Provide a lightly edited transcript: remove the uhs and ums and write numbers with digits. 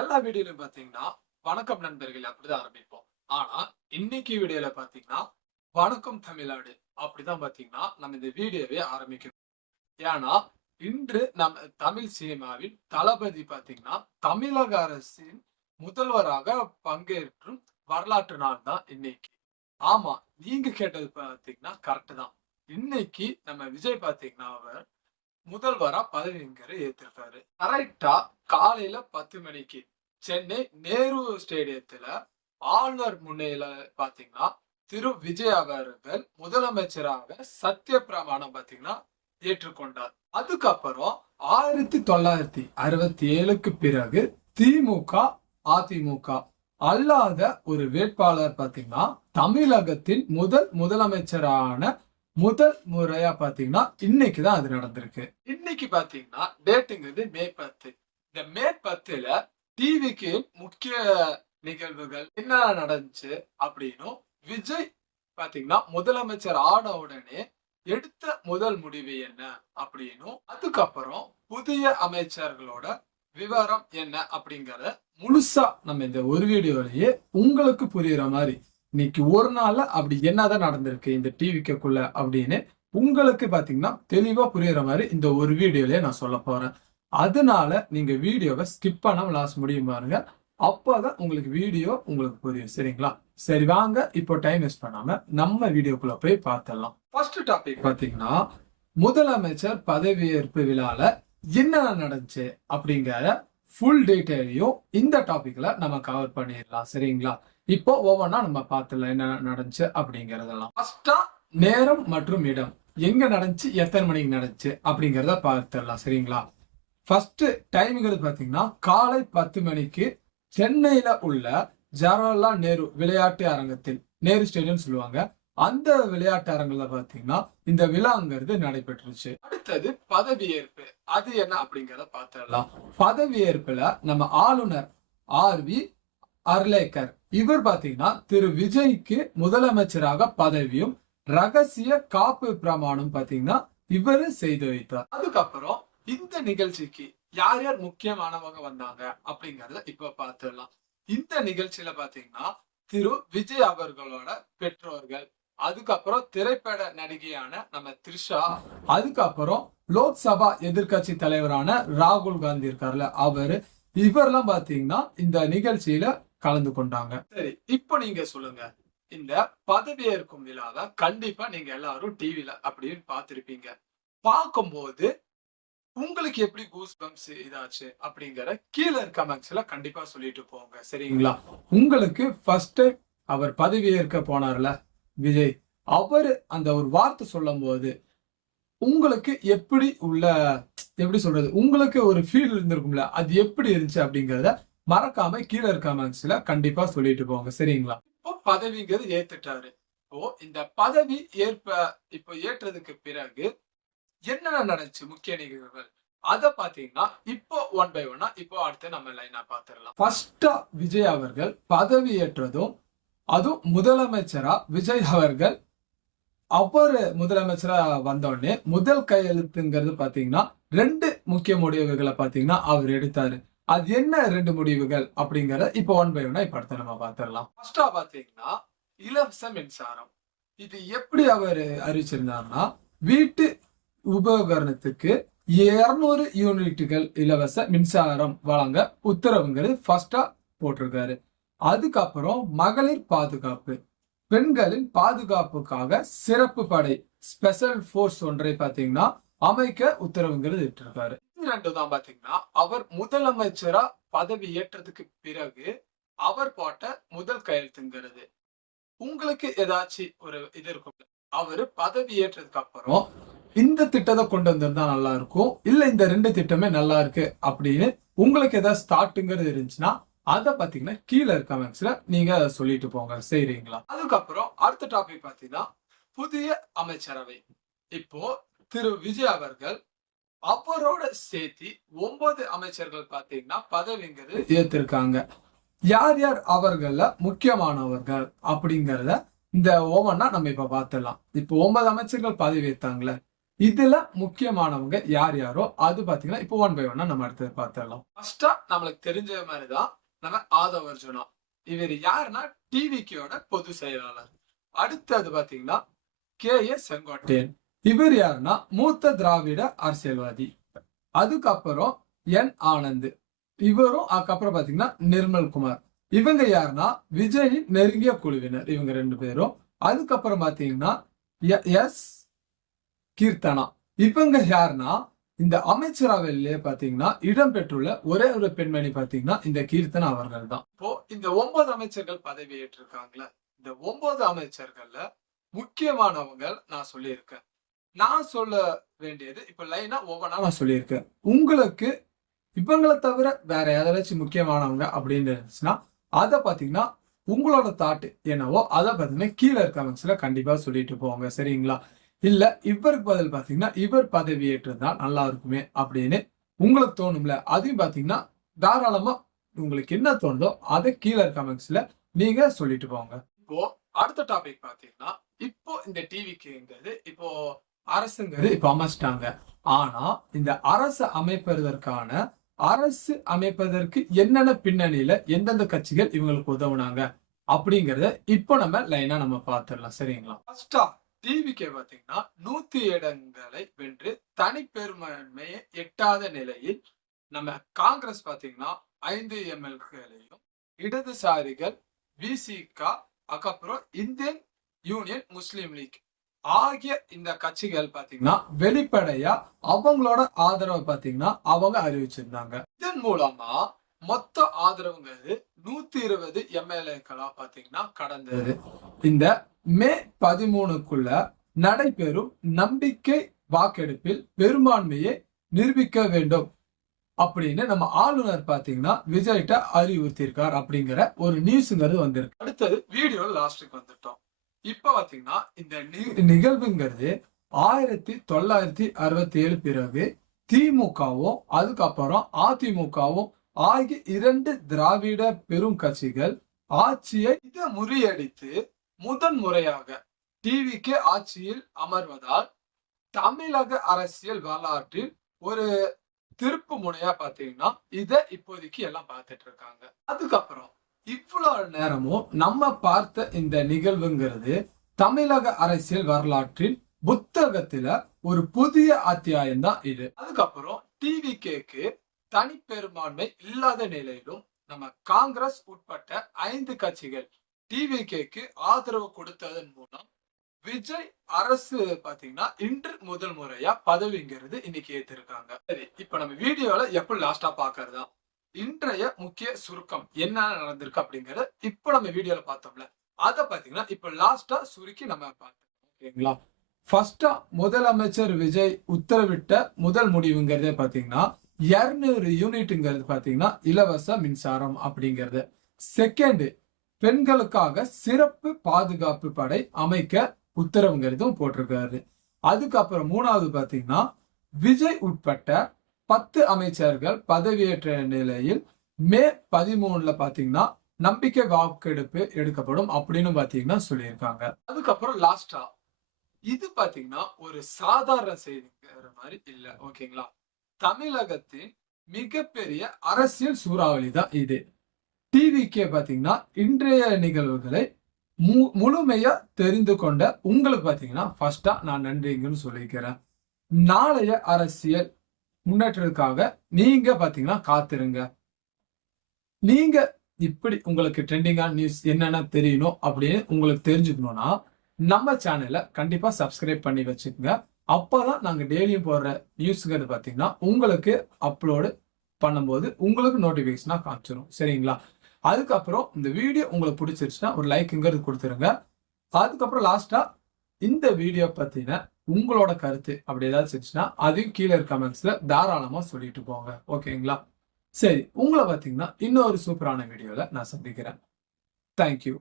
எல்லா வீடியோலயும் பாத்தீங்கன்னா வணக்கம் நண்பர்கள் அப்படிதான் ஆரம்பிப்போம். ஆனா இன்னைக்கு வீடியோல பாத்தீங்கன்னா வணக்கம் தமிழ்நாடு அப்படிதான் பாத்தீங்கன்னா நம்ம இந்த வீடியோவே ஆரம்பிக்கணும். ஏன்னா இன்று நம்ம தமிழ் சினிமாவில் தளபதி பாத்தீங்கன்னா தமிழக அரசின் முதல்வராக பங்கேற்றும் வரலாற்று நாள் தான் இன்னைக்கு. ஆமா, நீங்க கேட்டது பாத்தீங்கன்னா கரெக்ட் தான். இன்னைக்கு நம்ம விஜய் பாத்தீங்கன்னா அவர் முதல்வரா பதவிங்கிற ஏத்திருக்காரு. கரெக்டா காலையில 10 மணிக்கு சென்னை நேரு ஸ்டேடியத்துல ஆளுநர் முன்னிலையில பாத்தீங்கன்னா திரு விஜய் அவர்கள் முதலமைச்சராக சத்திய பிரமாணம் பாத்தீங்கன்னா ஏற்றுக்கொண்டார். அதுக்கப்புறம் 1967க்கு பிறகு திமுக அதிமுக அல்லாத ஒரு வேட்பாளர் பாத்தீங்கன்னா தமிழகத்தின் முதலமைச்சரான முதல் முறையா பாத்தீங்கன்னா இன்னைக்குதான் அது நடந்திருக்கு. இன்னைக்கு பாத்தீங்கன்னா டேட்டுங்கிறது மே 10. இந்த மே 10ல டிவிக்கு முக்கிய நிகழ்வுகள் என்ன நடந்துச்சு அப்படின்னும் விஜய் பாத்தீங்கன்னா முதலமைச்சர் ஆன உடனே எடுத்த முதல் முடிவு என்ன அப்படின்னும் அதுக்கப்புறம் புதிய அமைச்சர்களோட விவரம் என்ன அப்படிங்கறத முழுசா நம்ம இந்த ஒரு வீடியோலயே உங்களுக்கு புரியுற மாதிரி இன்னைக்கு ஒரு நாள்ல அப்படி என்னதான் நடந்திருக்கு இந்த டிவிக்குள்ள அப்படின்னு உங்களுக்கு பாத்தீங்கன்னா தெளிவா புரியுற மாதிரி இந்த ஒரு வீடியோலயே நான் சொல்ல போறேன். அதனால நீங்க வீடியோவை ஸ்கிப் பண்ணாம லாஸ்ட் முடியும் பாருங்க. அப்பதான் உங்களுக்கு வீடியோ உங்களுக்கு புரியும். சரிங்களா? சரி, வாங்க இப்போ டைம் வேஸ்ட் பண்ணாம நம்ம வீடியோக்குள்ள போய் பார்த்துடலாம். ஃபர்ஸ்ட் டாபிக் பாத்தீங்கன்னா முதலமைச்சர் பதவியேற்பு விழால என்ன நடந்துச்சு அப்படிங்கிற ஃபுல் டீடைலையும் இந்த டாபிக்ல நம்ம கவர் பண்ணிடலாம். சரிங்களா? இப்போ ஒவ்வொன்னா நம்ம பார்த்துலாம் என்ன நடந்துச்சு அப்படிங்கறதெல்லாம். ஃபர்ஸ்டா நேரம் மற்றும் இடம் எங்க நடந்துச்சு, எத்தனை மணிக்கு நடந்துச்சு அப்படிங்கறத பார்த்துடலாம். சரிங்களா? ஃபர்ஸ்ட் டைம்ங்கிறது பாத்தீங்கன்னா காலை 10 மணிக்கு சென்னையில உள்ள ஜவஹர்லால் நேரு விளையாட்டு அரங்கத்தில், நேரு ஸ்டேடியம் சொல்லுவாங்க, அந்த விளையாட்டு அரங்குல பாத்தீங்கன்னா இந்த விழாங்கிறது நடைபெற்றுச்சு. அடுத்தது பதவியேற்பு, அது என்ன அப்படிங்கறத பார்த்துடலாம். பதவியேற்புல நம்ம ஆளுநர் ஆர்.வி. அர்லேக்கர் இவர் பாத்தீங்கன்னா திரு விஜய்க்கு முதலமைச்சராக பதவியும் ரகசிய காப்பு பிரமாணம் பாத்தீங்கன்னா இவரு செய்து வைத்தார். அதுக்கப்புறம் இந்த நிகழ்ச்சிக்கு யார் யார் முக்கியமானவங்க வந்தாங்க அப்படிங்கறத இப்ப பார்த்துடலாம். இந்த நிகழ்ச்சியில பாத்தீங்கன்னா திரு விஜய் அவர்களோட பெற்றோர்கள், அதுக்கப்புறம் திரைப்பட நடிகையான நம்ம த்ரிஷா, அதுக்கப்புறம் லோக்சபா எதிர்கட்சி தலைவரான ராகுல் காந்தி இருக்காருல்ல அவரு, இவரெல்லாம் பாத்தீங்கன்னா இந்த நிகழ்ச்சியில கலந்து கொண்டாங்க. சரி, இப்போ நீங்க சொல்லுங்க, இந்த பதவியேற்கும் விழாவை கண்டிப்பா நீங்க எல்லாரும் டிவில அப்படின்னு பார்த்திருப்பீங்க. பார்க்கும்போது உங்களுக்கு எப்படி கூஸ் பம்ப்ஸ் இதாச்சு அப்படிங்கிற கீழே கமெண்ட்ஸ்ல கண்டிப்பா சொல்லிட்டு போங்க. சரிங்களா? உங்களுக்கு ஃபர்ஸ்ட் டைம் அவர் பதவியேற்க போனார்ல விஜய், அவரு அந்த ஒரு வார்த்தை சொல்லும் போது உங்களுக்கு எப்படி சொல்றது, உங்களுக்கு ஒரு ஃபீல் இருந்திருக்கும்ல, அது எப்படி இருந்துச்சு அப்படிங்கறத மறக்காம கீழே கமெண்ட்ஸ்ல கண்டிப்பா சொல்லிட்டு போங்க. சரிங்களா? இப்போ பதவிங்கிறது ஏத்துட்டாரு. இப்போ இந்த பதவி இப்போ ஏற்றதுக்கு பிறகு என்னென்ன நடந்துச்சு முக்கிய நிகழ்வுகள் அத பாத்தீங்கன்னா இப்போ ஒன் பை ஒன்னா இப்போ அடுத்து நம்ம லைனா பாத்துடலாம். ஃபர்ஸ்டா விஜய் அவர்கள் பதவி ஏற்றதும், அதுவும் முதலமைச்சரா விஜய் அவர்கள் அவரு முதலமைச்சரா வந்தோடனே முதல் கையெழுத்துங்கிறது பாத்தீங்கன்னா 2 முக்கிய முடிவுகளை பாத்தீங்கன்னா அவர் எடுத்தாரு. அது என்ன 2 முடிவுகள் அப்படிங்கறத இப்போ ஒன் பை ஒன்னா இப்ப அடுத்து நம்ம பாத்துடலாம். ஃபர்ஸ்டா பாத்தீங்கன்னா இலவச மின்சாரம். இது எப்படி அவர் அறிவிச்சிருந்தாருன்னா வீட்டு உபகரணத்துக்கு 200 யூனிட்டுகள் இலவச மின்சாரம் வழங்க உத்தரவுங்கிறது ஃபர்ஸ்டா போட்டிருக்காரு. அதுக்கப்புறம் மகளிர் பாதுகாப்பு, பெண்களின் பாதுகாப்புக்காக சிறப்பு படை ஸ்பெஷல் போர்ஸ் ஒன்றை பாத்தீங்கன்னா அமைக்க உத்தரவுங்கிறது இட்டிருக்காரு. தான் பாத்தீங்கன்னா அவர் முதலமைச்சரா பதவி ஏற்றதுக்கு பிறகு அவர் போட்ட முதல் கையெழுத்துங்கிறது. உங்களுக்கு ஏதாச்சும் ஒரு இது இருக்கும், அவரு பதவி ஏற்றதுக்கு அப்புறம் இந்த திட்டத்தை கொண்டு வந்திருந்தா நல்லா இருக்கும், இல்ல இந்த 2 திட்டமே நல்லா இருக்கு அப்படின்னு உங்களுக்கு ஏதாவது ஸ்டார்ட்ங்கிறது இருந்துச்சுன்னா அத பாத்தீங்கன்னா கீழே கமெண்ட்ஸ்ல நீங்க சொல்லிட்டு போங்க. சரிங்களா? அதுக்கப்புறம் அடுத்த டாபிக் பாத்தீங்கன்னா புதிய அமைச்சரவை. இப்போ திரு விஜய் அவர்கள் அவரோட சேர்த்தி 9 அமைச்சர்கள் பாத்தீங்கன்னா பதவிங்கிறது ஏத்திருக்காங்க. யார் யார் அவர்கள முக்கியமானவர்கள் அப்படிங்கறத இந்த ஒவ்வொன்னா நம்ம இப்ப பாத்துடலாம். இப்போ 9 அமைச்சர்கள் பதவி ஏத்தாங்களே, இதுல முக்கியமானவங்க யார் யாரோ அது பாத்தீங்கன்னா இப்போ ஒன் பை ஒன்னா நம்ம அடுத்து பார்த்துடலாம். ஃபர்ஸ்டா நம்மளுக்கு தெரிஞ்ச மாதிரிதான் நம்ம ஆதவ் அர்ஜுனா. இவர் யாருன்னா டிவிகேயோட பொது செயலாளர். அடுத்தது பாத்தீங்கன்னா KS செங்கோட்டையன். இவர் யாருன்னா மூத்த திராவிட அரசியல்வாதி. அதுக்கப்புறம் N ஆனந்த். இவரும் அதுக்கப்புறம் பாத்தீங்கன்னா நிர்மல்குமார். இவங்க யாருன்னா விஜயின் நெருங்கிய குழுவினர் இவங்க 2 பேரும். அதுக்கப்புறம் பாத்தீங்கன்னா S கீர்த்தனா. இவங்க யாருன்னா இந்த அமைச்சரவையிலே பாத்தீங்கன்னா இடம்பெற்றுள்ள ஒரே ஒரு பெண்மணி பாத்தீங்கன்னா இந்த கீர்த்தனா அவர்கள் தான். இப்போ இந்த 9 அமைச்சர்கள் பதவி ஏற்றிருக்காங்களே, இந்த 9 அமைச்சர்கள்ல முக்கியமானவங்க நான் சொல்லியிருக்கேன். நான் சொல்ல வேண்டியது இப்ப லைனா ஒவ்வொன்றா நான் சொல்லியிருக்கேன். உங்களுக்கு இவங்களை தவிர வேற யாராச்சும் முக்கியமானவங்க அப்படின்னு இருந்துச்சுன்னா அதை பாத்தீங்கன்னா உங்களோட தாட் என்னவோ அதை பாத்தீங்கன்னா கீழே இருக்க கமெண்ட்ஸ்ல கண்டிப்பா சொல்லிட்டு போவாங்க. சரிங்களா? இல்ல இவருக்கு பதில் பாத்தீங்கன்னா இவர் பதவி ஏற்றிருந்தா நல்லா இருக்குமே அப்படின்னு உங்களுக்கு தோணும்ல, அதையும் பாத்தீங்கன்னா தாராளமா உங்களுக்கு என்ன தோணுதோ அதை கீழே இருக்க கமெண்ட்ஸ்ல நீங்க சொல்லிட்டு போங்க. இப்போ அடுத்த டாபிக் பாத்தீங்கன்னா இப்போ இந்த டிவிக்குங்கிறது இப்போ அரசுங்கிறது இப்ப அமைச்சிட்டாங்க. ஆனா இந்த அரசு அமைப்பதற்கு என்னென்ன பின்னணியில எந்தெந்த கட்சிகள் இவங்களுக்கு உதவுனாங்க அப்படிங்கறத இப்போ நம்ம லைனா நம்ம பார்த்துடலாம். சரிங்களா? ஃபர்ஸ்டா டிவிகே பாத்தீங்கன்னா 100 இடங்களை வென்று தனிப்பெரும்பான்மையை எட்டாத நிலையில், நம்ம காங்கிரஸ் பாத்தீங்கன்னா 5 MLA-களையும், இடதுசாரிகள் VCK, அதுக்கப்புறம் இந்தியன் யூனியன் முஸ்லீம் லீக் ஆகிய இந்த கட்சிகள் பாத்தீங்கன்னா வெளிப்படையா அவங்களோட ஆதரவை பாத்தீங்கன்னா அவங்க அறிவிச்சிருந்தாங்க. இதன் மூலமா மொத்த ஆதரவுங்கிறது 120 MLA-க்களா பாத்தீங்கன்னா கடந்தது. இந்த மே 13க்குள்ள நடைபெறும் நம்பிக்கை வாக்கெடுப்பில் பெரும்பான்மையை நிரூபிக்க வேண்டும் அப்படின்னு நம்ம ஆளுநர் பாத்தீங்கன்னா விஜய்கிட்ட அறிவுறுத்தியிருக்கார் அப்படிங்கிற ஒரு நியூஸ்ங்கிறது வந்திருக்கு. அடுத்தது வீடியோ லாஸ்ட்டுக்கு வந்துட்டோம். இப்ப பாத்தீங்கன்னா இந்த நிகழ்வுங்கிறது 1967 பிறகு திமுகவும் அதுக்கப்புறம் அதிமுகவும் ஆகிய 2 திராவிட பெரும் கட்சிகள் ஆட்சியை முறியடித்து முதன் முறையாக டிவிகே ஆட்சியில் அமர்வதால் தமிழக அரசியல் வரலாற்றில் ஒரு திருப்பு முனையா பாத்தீங்கன்னா இத இப்போதைக்கு எல்லாம் பார்த்துட்டு இருக்காங்க. அதுக்கப்புறம் இவ்வளவு நேரமும் நம்ம பார்த்த இந்த நிகழ்வுங்கிறது தமிழக அரசியல் வரலாற்றின் புத்தகத்துல ஒரு புதிய அத்தியாயம் தான் இது. அதுக்கப்புறம் டிவிகேக்கு தனிப்பெரும்பான்மை இல்லாத நிலையிலும் நம்ம காங்கிரஸ் உட்பட்ட 5 கட்சிகள் டிவிகேக்கு ஆதரவு கொடுத்ததன் மூலம் விஜய் அரசு பாத்தீங்கன்னா இன்று முதல் முறையா பதவிங்கிறது இன்னைக்கு ஏத்திருக்காங்க. சரி, இப்ப நம்ம வீடியோல எப்படி லாஸ்டா பாக்குறதா இன்றைய முக்கிய சுருக்கம் என்ன நடந்திருக்கு அப்படிங்கறத இப்ப நம்ம வீடியோல பார்த்தோம்ல, அத பாத்தீங்கன்னா இப்ப லாஸ்டா சுருக்கி நம்ம பார்த்தோம். ஓகேங்களா? ஃபர்ஸ்டா முதலமைச்சர் விஜய் உத்தரவிட்ட முதல் முடிவுங்கிறதே பாத்தீங்கன்னா 200 யூனிட்ங்கிறது பாத்தீங்கன்னா இலவச மின்சாரம் அப்படிங்கிறது. செகண்ட், பெண்களுக்காக சிறப்பு பாதுகாப்பு படை அமைக்க உத்தரவுங்கிறதும் போட்டிருக்காரு. அதுக்கப்புறம் 3வது பாத்தீங்கன்னா விஜய் உட்பட்ட 10 அமைச்சர்கள் பதவியேற்ற நிலையில் மே 13ல பாத்தீங்கன்னா நம்பிக்கை வாக்கெடுப்பு எடுக்கப்படும் அப்படின்னு பாத்தீங்கன்னா சொல்லியிருக்காங்க. அதுக்கப்புறம் லாஸ்டா இது பாத்தீங்கன்னா ஒரு சாதாரண செய்திங்கிற மாதிரி இல்ல. ஓகேங்களா? தமிழகத்தின் மிகப்பெரிய அரசியல் சூறாவளி தான் இது. டிவிகே பாத்தீங்கன்னா இன்றைய நிகழ்வுகளை முழுமையா தெரிந்து கொண்ட உங்களுக்கு பாத்தீங்கன்னா ஃபர்ஸ்டா நான் நன்றிங்கன்னு சொல்லிக்கிறேன். நாளைய அரசியல் முன்னேற்றத்துக்காக நீங்க பாத்தீங்கன்னா காத்திருங்க. நீங்க இப்படி உங்களுக்கு ட்ரெண்டிங்கான நியூஸ் என்னென்ன தெரியணும் அப்படின்னு உங்களுக்கு தெரிஞ்சுக்கணும்னா நம்ம சேனலை கண்டிப்பா சப்ஸ்கிரைப் பண்ணி வச்சுக்கோங்க. அப்பதான் நாங்க டெய்லியும் போடுற நியூஸ்ங்கிறது பாத்தீங்கன்னா உங்களுக்கு அப்லோடு பண்ணும்போது உங்களுக்கு நோட்டிபிகேஷனா காமிச்சிடும். சரிங்களா? அதுக்கப்புறம் இந்த வீடியோ உங்களுக்கு பிடிச்சிருச்சுன்னா ஒரு லைக்ங்கிறது கொடுத்துருங்க. அதுக்கப்புறம் லாஸ்டா இந்த வீடியோ பத்தின உங்களோட கருத்து அப்படி ஏதாவது இருந்துச்சுன்னா அதையும் கீழே இருக்க கமெண்ட்ஸ்ல தாராளமா சொல்லிட்டு போங்க. ஓகேங்களா? சரி, உங்களை பாத்தீங்கன்னா இன்னொரு சூப்பரான வீடியோல நான் சந்திக்கிறேன். தேங்க்யூ.